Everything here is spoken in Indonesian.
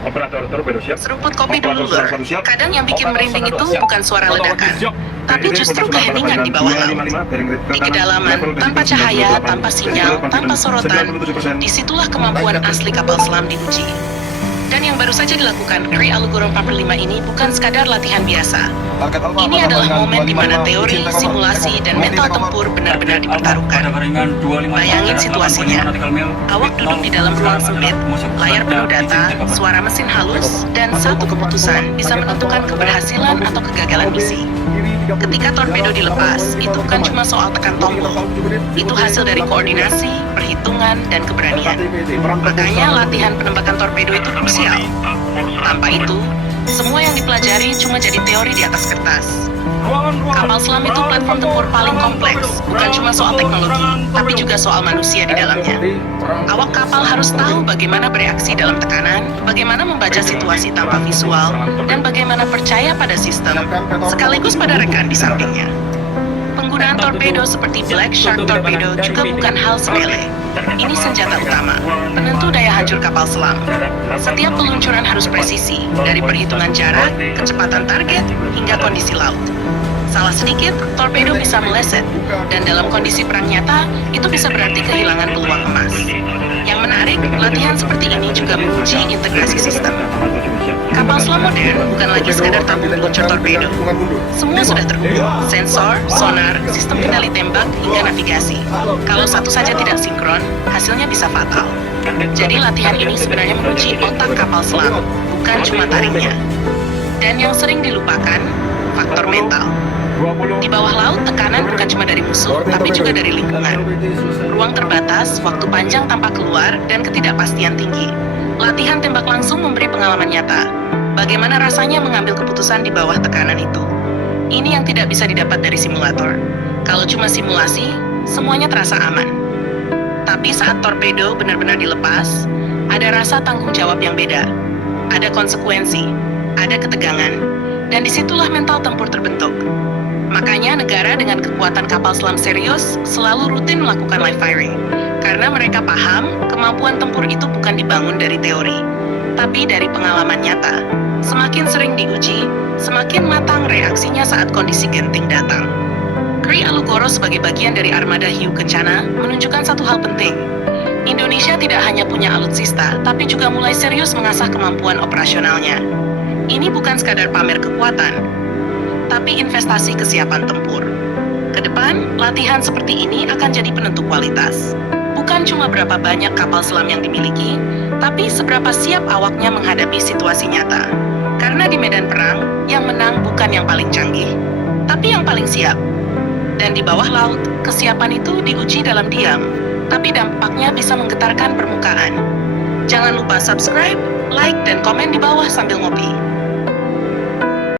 Operator torpedo siap. Seruput kopi dulu, Operator Lur. satu siap. Kadang yang bikin Operator merinding satu itu siap. bukan suara ledakan, tapi PDD justru kontak keheningan di bawah laut. 255, bearing rate ke Di kanan, kedalaman, level tanpa desibel cahaya, 98, tanpa desibel sinyal, confidence tanpa sorotan, 97%. disitulah kemampuan asli kapal selam diuji. Dan yang baru saja dilakukan Kri Alugoro 45 ini bukan sekadar latihan biasa. Ini adalah momen di mana teori, simulasi, dan mental tempur benar-benar dipertaruhkan. Bayangin situasinya. Awak duduk di dalam ruang sempit, layar penuh data, suara mesin halus, dan satu keputusan bisa menentukan keberhasilan atau kegagalan misi. Ketika torpedo dilepas, itu bukan cuma soal tekan tombol. Itu hasil dari koordinasi, perhitungan, dan keberanian. Makanya latihan penembakan torpedo itu krusial. Tanpa itu, semua yang dipelajari cuma jadi teori di atas kertas. Kapal selam itu platform tempur paling kompleks, bukan cuma soal teknologi, tapi juga soal manusia di dalamnya. Awak kapal harus tahu bagaimana bereaksi dalam tekanan, bagaimana membaca situasi tanpa visual, dan bagaimana percaya pada sistem, sekaligus pada rekan di sampingnya. Penggunaan torpedo seperti Black Shark Torpedo juga bukan hal sepele. Ini senjata utama, penentu daya hancur kapal selam. Setiap peluncuran harus presisi, dari perhitungan jarak, kecepatan target, hingga kondisi laut. Salah sedikit, torpedo bisa meleset, dan dalam kondisi perang nyata, itu bisa berarti kehilangan peluang emas. Yang menarik, latihan seperti ini juga menguji integrasi sistem. Kapal selam modern bukan lagi sekadar tabung peluncur torpedo. Semua sudah terhubung, sensor, sonar, sistem kendali tembak, hingga navigasi. Kalau satu saja tidak sinkron, hasilnya bisa fatal. Jadi latihan ini sebenarnya menguji otak kapal selam, bukan cuma taringnya. Dan yang sering dilupakan, faktor mental. Di bawah laut, tekanan bukan cuma dari musuh, tapi juga dari lingkungan. Ruang terbatas, waktu panjang tanpa keluar, dan ketidakpastian tinggi. Latihan tembak langsung memberi pengalaman nyata. Bagaimana rasanya mengambil keputusan di bawah tekanan itu? Ini yang tidak bisa didapat dari simulator. Kalau cuma simulasi, semuanya terasa aman. Tapi saat torpedo benar-benar dilepas, ada rasa tanggung jawab yang beda. Ada konsekuensi, ada ketegangan, dan disitulah mental tempur terbentuk. Makanya negara dengan kekuatan kapal selam serius selalu rutin melakukan live firing. Karena mereka paham kemampuan tempur itu bukan dibangun dari teori, tapi dari pengalaman nyata. Semakin sering diuji, semakin matang reaksinya saat kondisi genting datang. Kri Alugoro sebagai bagian dari armada hiu kencana menunjukkan satu hal penting. Indonesia tidak hanya punya alutsista, tapi juga mulai serius mengasah kemampuan operasionalnya. Ini bukan sekadar pamer kekuatan, tapi investasi kesiapan tempur. Kedepan, latihan seperti ini akan jadi penentu kualitas. Bukan cuma berapa banyak kapal selam yang dimiliki, tapi seberapa siap awaknya menghadapi situasi nyata. Karena di medan perang, yang menang bukan yang paling canggih, tapi yang paling siap. Dan di bawah laut, kesiapan itu diuji dalam diam, tapi dampaknya bisa menggetarkan permukaan. Jangan lupa subscribe, like, dan komen di bawah sambil ngopi.